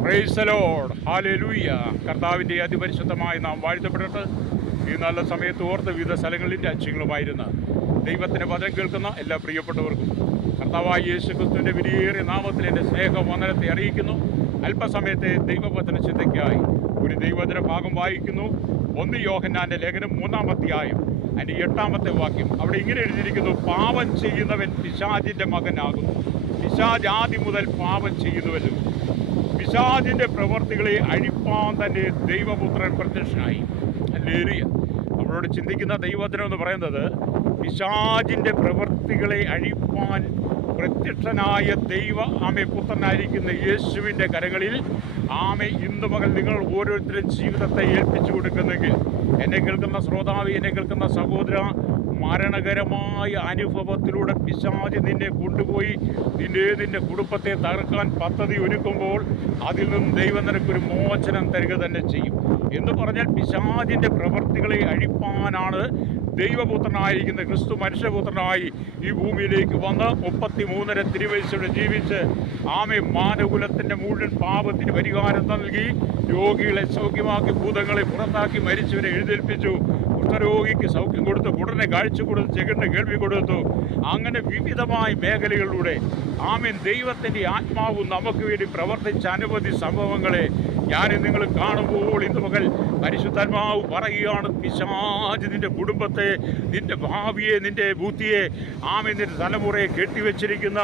Praise the Lord, hallelujah. കർത്താവിൻ്റെ അതിപരിശുദ്ധമായി നാം വാഴ്ത്തപ്പെട്ടിട്ട് ഈ നല്ല സമയത്ത് ഓർത്ത് വിവിധ സ്ഥലങ്ങളിൽ രാജ്യങ്ങളുമായിരുന്ന ദൈവത്തിൻ്റെ വചനം കേൾക്കുന്ന എല്ലാ പ്രിയപ്പെട്ടവർക്കും കർത്താവായ യേശു ക്രിസ്തുവിൻ്റെ വിലയേറിയ നാമത്തിൽ എൻ്റെ സ്നേഹവന്ദനത്തെ അറിയിക്കുന്നു. അല്പസമയത്തെ ദൈവവചന ചിന്തയ്ക്കായി ഒരു ദൈവവചന ഭാഗം വായിക്കുന്നു. 1 യോഹന്നാൻ്റെ ലേഖനം 3-ാം അധ്യായം അതിൻ്റെ 8-ാമത്തെ വാക്യം. അവിടെ ഇങ്ങനെ എഴുതിയിരിക്കുന്നു: പാപം ചെയ്യുന്നവൻ പിശാചിൻ്റെ മകനാകുന്നു. പിശാച് ആദ്യം മുതൽ പാപം ചെയ്യുന്നുവല്ലോ. പിശാചിൻ്റെ പ്രവർത്തികളെ അഴിപ്പാൻ തന്നെ ദൈവപുത്രൻ പ്രത്യക്ഷനായി. ഹല്ലേലൂയ. നമ്മളോട് ചിന്തിക്കുന്ന ദൈവവചനം എന്ന് പറയുന്നത്, പിശാചിൻ്റെ പ്രവർത്തികളെ അഴിപ്പാൻ പ്രത്യക്ഷനായ പുത്രനായിരിക്കുന്ന യേശുവിൻ്റെ കരങ്ങളിൽ ഇന്ന് പകൽ നിങ്ങൾ ഓരോരുത്തരും ജീവിതത്തെ ഏൽപ്പിച്ചു കൊടുക്കുന്നെങ്കിൽ, എന്നെ കേൾക്കുന്ന ശ്രോതാവ്, എന്നെ കേൾക്കുന്ന സഹോദര, മരണകരമായ അനുഭവത്തിലൂടെ പിശാച് നിന്നെ കൊണ്ടുപോയി നിന്റെ കുടുംബത്തെ തകർക്കാൻ പദ്ധതി ഒരുക്കുമ്പോൾ അതിൽ നിന്നും ദൈവം നിനക്കൊരു മോചനം തരിക തന്നെ ചെയ്യും. എന്ന് പറഞ്ഞാൽ പിശാചിൻ്റെ പ്രവർത്തികളെ അഴിപ്പാനാണ് ദൈവപുത്രനായിരിക്കുന്ന ക്രിസ്തു മനുഷ്യപുത്രനായി ഈ ഭൂമിയിലേക്ക് വന്ന് 33.5 തിരുവയസ്സോടെ ജീവിച്ച് മാനകുലത്തിൻ്റെ മുഴുവൻ പാപത്തിന് പരിഹാരം നൽകി, രോഗികളെ സൗഖ്യമാക്കി, ഭൂതങ്ങളെ പുറത്താക്കി, മരിച്ചവരെ എഴുന്നേൽപ്പിച്ചു, കുഷ്ഠരോഗിക്ക് സൗഖ്യം കൊടുത്തു, ഉടനെ കാഴ്ച കൊടുത്തു, ചെകിടിന് കേൾവി കൊടുത്തു. അങ്ങനെ വിവിധമായ മേഖലകളിലൂടെ ദൈവത്തിൻ്റെ ആത്മാവ് നമുക്ക് വേണ്ടി പ്രവർത്തിച്ച അനവധി സംഭവങ്ങളെ ഞാൻ നിങ്ങൾ കാണുമ്പോൾ ഇന്ന് പകൽ പരിശുദ്ധാത്മാവ് പറയുകയാണ്: പിശാച് നിൻ്റെ കുടുംബത്തെ, നിൻ്റെ ഭാവിയെ, നിൻ്റെ ബുദ്ധിയെ, നിൻ്റെ തലമുറയെ കെട്ടിവെച്ചിരിക്കുന്ന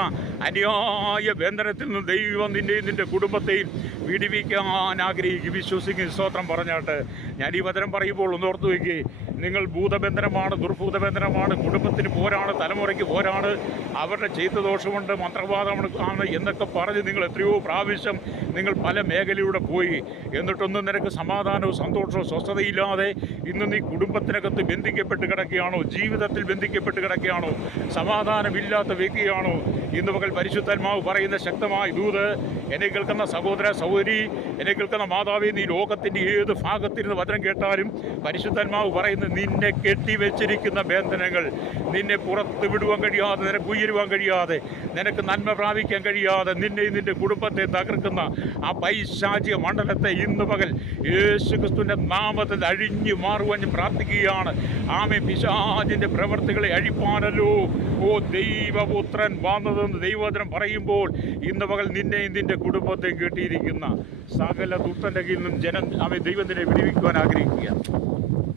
അന്യായ ബന്ധനത്തിൽ നിന്ന് ദൈവം നിൻ്റെ കുടുംബത്തെയും വിടിവിക്കാൻ ആഗ്രഹിക്കും. വിശ്വസിക്കുന്ന സ്തോത്രം പറഞ്ഞാട്ട് ഞാൻ ഈ വചനം പറയുമ്പോൾ ഒന്ന് ഓർത്തു വയ്ക്കുക. നിങ്ങൾ ഭൂതബന്ധനമാണ്, ദുർഭൂതബന്ധനമാണ്, കുടുംബത്തിന് പോരാണ്, തലമുറയ്ക്ക് പോരാണ്, അവരുടെ ചെയ്തദോഷമുണ്ട്, മന്ത്രവാദമാണ് എന്നൊക്കെ പറഞ്ഞ് നിങ്ങൾ എത്രയോ പ്രാവശ്യം നിങ്ങൾ പല മേഖലയിലൂടെ പോയി. എന്നിട്ടൊന്നും നിനക്ക് സമാധാനവും സന്തോഷവും സ്വസ്ഥതയില്ലാതെ ഇന്ന് നീ കുടുംബത്തിനകത്ത് ബന്ധിക്കപ്പെട്ട് കിടക്കുകയാണോ? ജീവിതത്തിൽ ബന്ധിക്കപ്പെട്ട് കിടക്കുകയാണോ? സമാധാനമില്ലാത്ത വ്യക്തിയാണോ? ഇന്ന് പകൽ പരിശുദ്ധാത്മാവ് പറയുന്ന ശക്തമായ ദൂത്, എന്നെ കേൾക്കുന്ന സഹോദര സഹോദരി, എന്നെ കേൾക്കുന്ന മാതാവേ, നീ ലോകത്തിൻ്റെ ഏത് ഭാഗത്തിരുന്ന് വചനം കേട്ടാലും പരിശുദ്ധാത്മാവ് പറയുന്നത്, നിന്നെ കെട്ടിവെച്ചിരിക്കുന്ന ബന്ധനങ്ങൾ, നിന്നെ പുറത്ത് വിടുവാൻ കഴിയാതെ, നിനക്ക് ഉയരുവാൻ കഴിയാതെ, നിനക്ക് നന്മ പ്രാപിക്കാൻ കഴിയാതെ, നിന്റെ കുടുംബത്തെ തകർക്കുന്ന ആ പൈശാചിക മണ്ഡലത്തെ ഇന്ന് പകൽ യേശു ക്രിസ്തുവിൻ്റെ നാമത്തിൽ അഴിഞ്ഞു മാറുവാൻ പ്രാർത്ഥിക്കുകയാണ്. പിശാചിൻ്റെ പ്രവർത്തികളെ അഴിപ്പാനല്ലോ ദൈവപുത്രൻ വന്നതെന്ന് ദൈവവചനം പറയുമ്പോൾ ഇന്ന് പകൽ നിന്നെയും നിന്റെ കുടുംബത്തെ കെട്ടിയിരിക്കുന്ന സകല ദുഷ്ടൻ്റെ കീഴിൽ നിന്നും ജനം ദൈവത്തിനെ വിടുവിക്കുവാൻ ആഗ്രഹിക്കുക.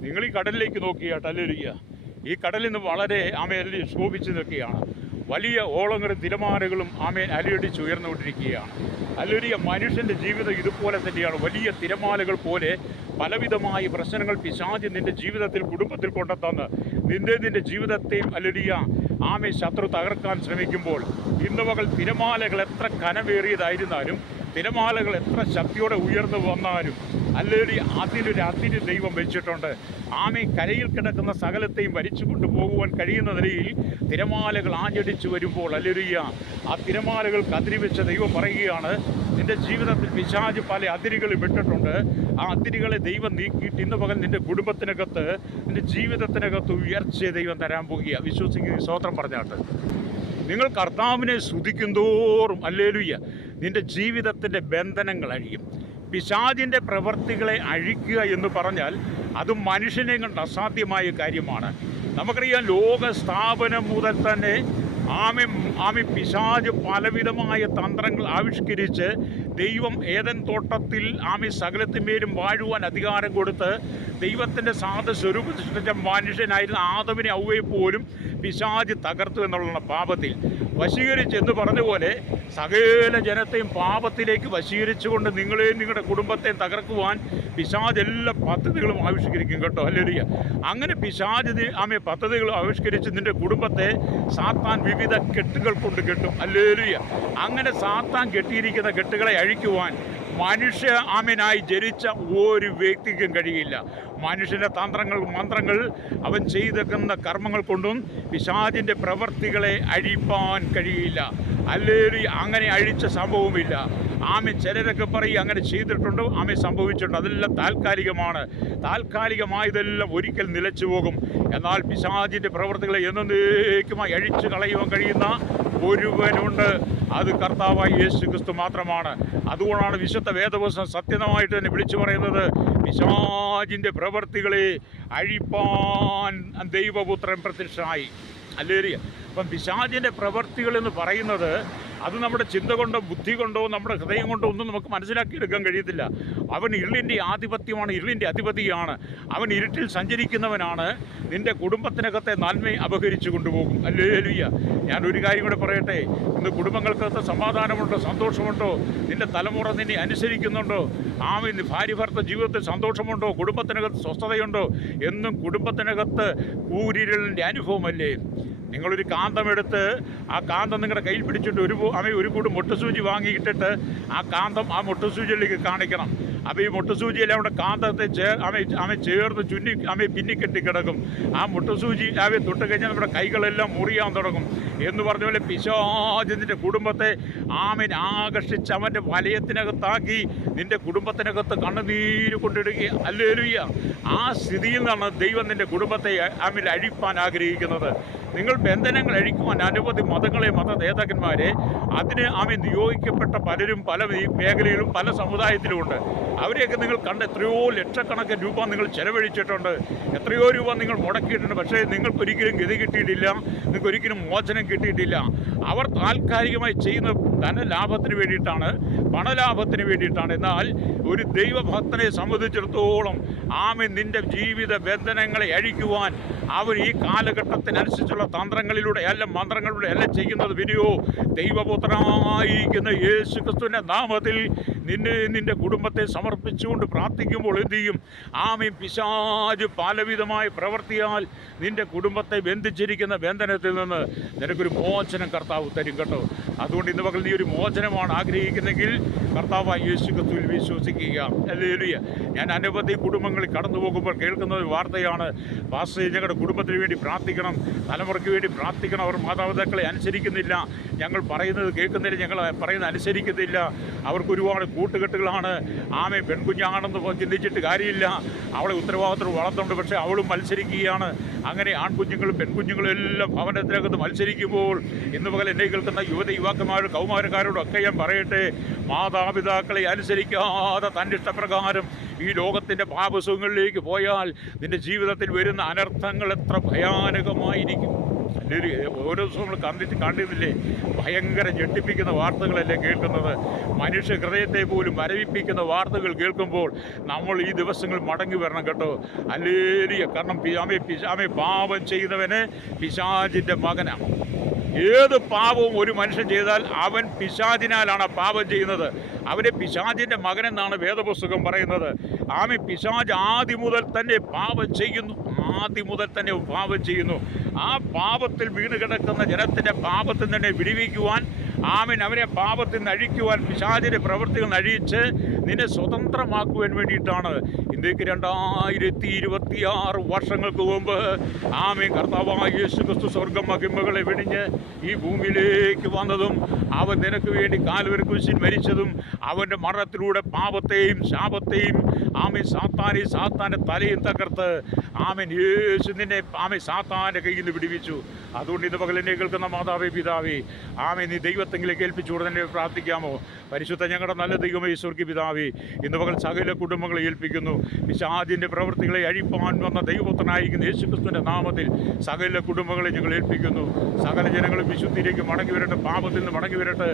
നിങ്ങൾ ഈ കടലിലേക്ക് നോക്കിയാട്ട്, ഹല്ലേലൂയ, ഈ കടലിൽ നിന്ന് വളരെ ശോഭിച്ചു നിൽക്കുകയാണ്. വലിയ ഓളങ്ങളും തിരമാലകളും അലയടിച്ച് ഉയർന്നുകൊണ്ടിരിക്കുകയാണ്. ഹല്ലേലൂയ. മനുഷ്യൻ്റെ ജീവിതം ഇതുപോലെ തന്നെയാണ്. വലിയ തിരമാലകൾ പോലെ പലവിധമായ പ്രശ്നങ്ങൾ പിശാച് നിൻ്റെ ജീവിതത്തിൽ, കുടുംബത്തിൽ കൊണ്ടെത്തന്ന് നിൻ്റെ ജീവിതത്തെയും ഹല്ലേലൂയ ശത്രു തകർക്കാൻ ശ്രമിക്കുമ്പോൾ ഇന്ന് പകൽ തിരമാലകൾ എത്ര കനമേറിയതായിരുന്നാലും, തിരമാലകൾ എത്ര ശക്തിയോടെ ഉയർന്നു വന്നാലും ഹല്ലേലൂയ അതിനൊരു അതിര് ദൈവം വെച്ചിട്ടുണ്ട്. കരയിൽ കിടക്കുന്ന സകലത്തെയും വലിച്ചു കൊണ്ടുപോകുവാൻ കഴിയുന്ന നിലയിൽ തിരമാലകൾ ആഞ്ഞടിച്ചു വരുമ്പോൾ ഹല്ലേലൂയ ആ തിരമാലകൾക്ക് അതിരി വെച്ച ദൈവം പറയുകയാണ്, നിൻ്റെ ജീവിതത്തിൽ പിശാച് പല അതിരുകൾ വിട്ടിട്ടുണ്ട്. ആ അതിരുകളെ ദൈവം നീക്കിയിട്ട് ഇന്ന് പകൽ നിൻ്റെ കുടുംബത്തിനകത്ത്, നിൻ്റെ ജീവിതത്തിനകത്ത് ഉയർച്ചയെ ദൈവം തരാൻ പോകുക. വിശ്വസിക്കുന്ന സ്തോത്രം പറഞ്ഞാട്ട് നിങ്ങൾ കർത്താവിനെ സ്തുതിക്കുന്തോറും ഹല്ലേലൂയ നിൻ്റെ ജീവിതത്തിൻ്റെ ബന്ധനങ്ങൾ അഴിയും. പിശാചിൻ്റെ പ്രവർത്തികളെ അഴിക്കുക എന്ന് പറഞ്ഞാൽ അത് മനുഷ്യനെ കൊണ്ട് അസാധ്യമായ കാര്യമാണ്. നമുക്കറിയാം, ലോക സ്ഥാപനം മുതൽ തന്നെ പിശാച് പലവിധമായ തന്ത്രങ്ങൾ ആവിഷ്കരിച്ച് ദൈവം ഏദൻ തോട്ടത്തിൽ സകലത്തിന്മേലും വാഴുവാൻ അധികാരം കൊടുത്ത് ദൈവത്തിൻ്റെ സ്വരൂപം സൃഷ്ടിച്ച മനുഷ്യനായിരുന്ന ആദമിനെ ഔവയെ പോലും പിശാച് തകർത്തു എന്നുള്ള പാപത്തിൽ വശീകരിച്ച് എന്ന് പറഞ്ഞ പോലെ സകല ജനത്തെയും പാപത്തിലേക്ക് വശീകരിച്ചുകൊണ്ട് നിങ്ങളെയും നിങ്ങളുടെ കുടുംബത്തെയും തകർക്കുവാൻ പിശാച് എല്ലാ പദ്ധതികളും ആവിഷ്കരിക്കും കേട്ടോ. ഹല്ലേലൂയ. അങ്ങനെ പിശാച് പദ്ധതികൾ ആവിഷ്കരിച്ച് നിൻ്റെ കുടുംബത്തെ സാത്താൻ വിവിധ കെട്ടുകൾ കൊണ്ട് കെട്ടും. ഹല്ലേലൂയ. അങ്ങനെ സാത്താൻ കെട്ടിയിരിക്കുന്ന കെട്ടുകളെ അഴിക്കുവാൻ മനുഷ്യ ജനിച്ച ഒരു വ്യക്തിക്കും കഴിയില്ല. മനുഷ്യൻ്റെ തന്ത്രങ്ങൾ, മന്ത്രങ്ങൾ, അവൻ ചെയ്തെക്കുന്ന കർമ്മങ്ങൾ കൊണ്ടും പിശാചിൻ്റെ പ്രവർത്തികളെ അഴിപ്പാൻ കഴിയില്ല. ഹല്ലേലൂയ. അങ്ങനെ അഴിച്ച സംഭവമില്ല. ചിലരൊക്കെ പറയും അങ്ങനെ ചെയ്തിട്ടുണ്ട്, സംഭവിച്ചിട്ടുണ്ട്. അതെല്ലാം താൽക്കാലികമാണ്. താൽക്കാലികമായതെല്ലാം ഒരിക്കൽ നിലച്ചു പോകും. എന്നാൽ പിശാചിൻ്റെ പ്രവർത്തികളെ എന്നേക്കുമായി അഴിച്ചു കളയുവാൻ കഴിയുന്ന ഒരുവനുണ്ട്, അത് കർത്താവായ യേശു ക്രിസ്തു മാത്രമാണ്. അതുകൊണ്ടാണ് വിശുദ്ധ വേദപുസ്തകം സത്യമായിട്ട് തന്നെ വിളിച്ചു പറയുന്നത്, പിശാചിൻ്റെ പ്രവൃത്തികളെ അഴിപ്പാൻ ദൈവപുത്രൻ പ്രത്യക്ഷനായി. ഹല്ലേലൂയ. അപ്പം പിശാചിൻ്റെ പ്രവൃത്തികൾ എന്ന് പറയുന്നത് അത് നമ്മുടെ ചിന്ത കൊണ്ടോ ബുദ്ധി കൊണ്ടോ നമ്മുടെ ഹൃദയം കൊണ്ടോ ഒന്നും നമുക്ക് മനസ്സിലാക്കിയെടുക്കാൻ കഴിയത്തില്ല. അവൻ ഇരുളിൻ്റെ ആധിപത്യമാണ്, ഇരുളിൻ്റെ അധിപതിയാണ്. അവൻ ഇരുട്ടിൽ സഞ്ചരിക്കുന്നവനാണ്. നിൻ്റെ കുടുംബത്തിനകത്തെ നന്മയെ അപഹരിച്ചു കൊണ്ടുപോകും. ഹല്ലേലൂയ. ഞാനൊരു കാര്യം കൂടെ പറയട്ടെ. ഇന്ന് കുടുംബങ്ങൾക്കകത്ത് സമാധാനമുണ്ടോ, സന്തോഷമുണ്ടോ? നിൻ്റെ തലമുറ നിന്നെ അനുസരിക്കുന്നുണ്ടോ? ഭാര്യ ഭർത്ത ജീവിതത്തിൽ സന്തോഷമുണ്ടോ? കുടുംബത്തിനകത്ത് സ്വസ്ഥതയുണ്ടോ? എന്നും കുടുംബത്തിനകത്ത് കൂരിരലിൻ്റെ അനുഭവമല്ലേ? നിങ്ങളൊരു കാന്തമെടുത്ത് ആ കാന്തം നിങ്ങളുടെ കയ്യിൽ പിടിച്ചിട്ട് ഒരു കൂട് മുട്ടുസൂചി വാങ്ങിയിട്ടിട്ട് ആ കാന്തം ആ മുട്ടുസൂചിയിലേക്ക് കാണിക്കണം. അപ്പോൾ ഈ മുട്ടുസൂചിയെല്ലാം അവിടെ കാന്തത്തെ ചേർന്ന് പിന്നിക്കെട്ടി കിടക്കും. ആ മുട്ടുസൂചി തൊട്ട് കഴിഞ്ഞാൽ നമ്മുടെ കൈകളെല്ലാം മുറിയാൻ തുടങ്ങും. എന്ന് പറഞ്ഞ പോലെ പിശാചിൻ്റെ കുടുംബത്തെ ആകർഷിച്ച് അവൻ്റെ വലയത്തിനകത്താക്കി നിൻ്റെ കുടുംബത്തിനകത്ത് കണ്ണുനീര് കൊണ്ടിടുക. ഹല്ലേലൂയ. ആ സ്ഥിതിയിൽ നിന്നാണ് ദൈവം നിൻ്റെ കുടുംബത്തെ അഴിപ്പാൻ ആഗ്രഹിക്കുന്നത്. നിങ്ങൾ ബന്ധനങ്ങൾ അഴിക്കുവാൻ അനവധി മതങ്ങളെ, മത നേതാക്കന്മാരെ അതിന് നിയോഗിക്കപ്പെട്ട പലരും പല മേഖലയിലും പല സമുദായത്തിലുമുണ്ട്. അവരെയൊക്കെ നിങ്ങൾ കണ്ട് എത്രയോ ലക്ഷക്കണക്കിന് രൂപ നിങ്ങൾ ചെലവഴിച്ചിട്ടുണ്ട്, എത്രയോ രൂപ നിങ്ങൾ മുടക്കിയിട്ടുണ്ട്. പക്ഷേ നിങ്ങൾക്കൊരിക്കലും ഗതി കിട്ടിയിട്ടില്ല, നിങ്ങൾക്കൊരിക്കലും മോചനം കിട്ടിയിട്ടില്ല. അവർ താൽക്കാലികമായി ചെയ്യുന്ന ധനലാഭത്തിന് വേണ്ടിയിട്ടാണ്, പണലാഭത്തിന് വേണ്ടിയിട്ടാണ്. എന്നാൽ ഒരു ദൈവഭക്തനെ സംബന്ധിച്ചിടത്തോളം നിൻ്റെ ജീവിത ബന്ധനങ്ങളെ അഴിക്കുവാൻ അവർ ഈ കാലഘട്ടത്തിനനുസരിച്ചുള്ള തന്ത്രങ്ങളിലൂടെ അല്ല, മന്ത്രങ്ങളിലൂടെ അല്ല ചെയ്യുന്നത്. വിനിയോ ദൈവപുത്രനായിരിക്കുന്ന യേശു ക്രിസ്തുവിൻ്റെ നാമത്തിൽ നിൻ്റെ കുടുംബത്തെ സമർപ്പിച്ചുകൊണ്ട് പ്രാർത്ഥിക്കുമ്പോൾ എന്ത് ചെയ്യും? പിശാച് പലവിധമായ പ്രവൃത്തിയാൽ നിൻ്റെ കുടുംബത്തെ ബന്ധിച്ചിരിക്കുന്ന ബന്ധനത്തിൽ നിന്ന് നിനക്കൊരു മോചനം കർത്താവ് തരും കേട്ടോ. അതുകൊണ്ട് ഇന്ന് പകൽ നീ ഒരു മോചനമാണ് ആഗ്രഹിക്കുന്നെങ്കിൽ കർത്താവായ യേശു ക്രിസ്തുവിൽ വിശ്വസിക്കുക. ഹല്ലേലൂയ. ഞാൻ അനവധി കുടുംബങ്ങളിൽ കടന്നു പോകുമ്പോൾ കേൾക്കുന്ന ഒരു വാർത്തയാണ്, പാസ്റ്റർ ഞങ്ങളുടെ കുടുംബത്തിന് വേണ്ടി പ്രാർത്ഥിക്കണം, തലമുറയ്ക്ക് വേണ്ടി പ്രാർത്ഥിക്കണം, അവർ മാതാപിതാക്കളെ അനുസരിക്കുന്നില്ല, ഞങ്ങൾ പറയുന്നത് കേൾക്കുന്നില്ല, ഞങ്ങൾ പറയുന്നത് അനുസരിക്കുന്നില്ല, അവർക്ക് ഒരുപാട് കൂട്ടുകെട്ടുകളാണ്. പെൺകുഞ്ഞാണെന്ന് ചിന്തിച്ചിട്ട് കാര്യമില്ല, അവളെ ഉത്തരവാദിത്വം വളർത്തുന്നുണ്ട്, പക്ഷേ അവളും മത്സരിക്കുകയാണ്. അങ്ങനെ ആൺകുഞ്ഞുങ്ങളും പെൺകുഞ്ഞുങ്ങളും എല്ലാം ഭവനത്തിനകത്ത് മത്സരിക്കുമ്പോൾ ഇന്ന് പകൽ എന്നെ കേൾക്കുന്ന യുവാക്കന്മാരും കൗമാരക്കാരോടും ഒക്കെ ഞാൻ പറയട്ടെ, മാതാപിതാക്കളെ അനുസരിക്കാതെ തൻ്റെ ഇഷ്ടപ്രകാരം ഈ ലോകത്തിൻ്റെ പാപസുഖങ്ങളിലേക്ക് പോയാൽ നിൻ്റെ ജീവിതത്തിൽ വരുന്ന അനർത്ഥങ്ങൾ എത്ര ഭയാനകമായിരിക്കും. ഓരോ ദിവസവും നമ്മൾ കണ്ടിരുന്നില്ലേ? ഭയങ്കര ഞെട്ടിപ്പിക്കുന്ന വാർത്തകളല്ലേ കേൾക്കുന്നത്? മനുഷ്യ ഹൃദയത്തെ പോലും മരവിപ്പിക്കുന്ന വാർത്തകൾ കേൾക്കുമ്പോൾ നമ്മൾ ഈ ദിവസങ്ങൾ മടങ്ങി വരണം കേട്ടോ. ഹല്ലേലൂയ. കാരണം പാപം ചെയ്യുന്നവന് പിശാചിൻ്റെ മകനാണ്. ഏത് പാപവും ഒരു മനുഷ്യൻ ചെയ്താൽ അവൻ പിശാചിനാലാണ് പാപം ചെയ്യുന്നത്. അവനെ പിശാചിൻ്റെ മകനെന്നാണ് വേദപുസ്തകം പറയുന്നത്. പിശാച് ആദ്യം മുതൽ തന്നെ പാപം ചെയ്യുന്നു. ആ പാപത്തിൽ വീണ് കിടക്കുന്ന ജനത്തിൻ്റെ പാപത്തിൽ തന്നെ വിടുവിക്കുവാൻ, അവനെ പാപത്തിൽ നിന്ന് അഴിക്കുവാൻ, പിശാചിൻ്റെ പ്രവൃത്തികൾ അഴിച്ച് നിന്നെ സ്വതന്ത്രമാക്കുവാൻ വേണ്ടിയിട്ടാണ് ഇന്നേക്ക് 2026 വർഷങ്ങൾക്ക് മുമ്പ് കർത്താവായ യേശു ക്രിസ്തു സ്വർഗ്ഗ മഹിമകളെ വെടിഞ്ഞ് ഈ ഭൂമിയിലേക്ക് വന്നതും അവൻ നിനക്ക് വേണ്ടി കാൽവരി കുരിശിൽ മരിച്ചതും അവൻ്റെ മരണത്തിലൂടെ പാപത്തെയും ശാപത്തെയും സാത്താൻ്റെ തലയും തകർത്ത് യേശു നിന്നെ സാത്താൻ്റെ കയ്യിൽ നിന്ന് വിടുവിച്ചു. അതുകൊണ്ട് ഇന്ന് പകൽ എന്നെ കേൾക്കുന്ന മാതാവേ, പിതാവേ, നീ ദൈവത്തെങ്കിലേക്ക് ഏൽപ്പിച്ചുകൊണ്ട് തന്നെ പ്രാർത്ഥിക്കാമോ? പരിശുദ്ധ ഞങ്ങളുടെ നല്ല ദൈവമേ, സ്വർഗ്ഗീയ പിതാവേ, ഇന്ന് പകൽ സകല കുടുംബങ്ങളെ ഏൽപ്പിക്കുന്നു. പിശാചിൻ്റെ പ്രവൃത്തികളെ അഴിപ്പാൻ വന്ന ദൈവപുത്രനായിരിക്കുന്ന യേശു ക്രിസ്തുവിൻ്റെ നാമത്തിൽ സകല കുടുംബങ്ങളെ ഞങ്ങൾ ഏൽപ്പിക്കുന്നു. സകല ജനങ്ങളും വിശുദ്ധിയിലേക്ക് മടങ്ങി വരട്ടെ, പാപത്തിൽ നിന്ന് മടങ്ങി വരട്ടെ.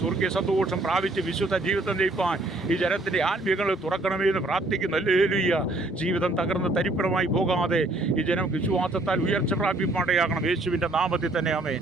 സ്വർഗ്ഗീയ സന്തോഷം പ്രാപിച്ച് വിശുദ്ധ ജീവിതം നയിപ്പാൻ ഈ ജനത്തിൻ്റെ ആത്മീയങ്ങൾ തുറക്കണമേ എന്ന് പ്രാർത്ഥിക്കുന്നു. ഹല്ലേലൂയ. ജീവിതം തകർന്ന് തരിപ്പണമായി പോകാതെ ഈ ജനം വിശ്വാസത്താൽ ഉയർച്ച പ്രാപിപ്പാണ്ടയാകണം. യേശുവിൻ്റെ നാമത്തിൽ തന്നെ ആമേൻ.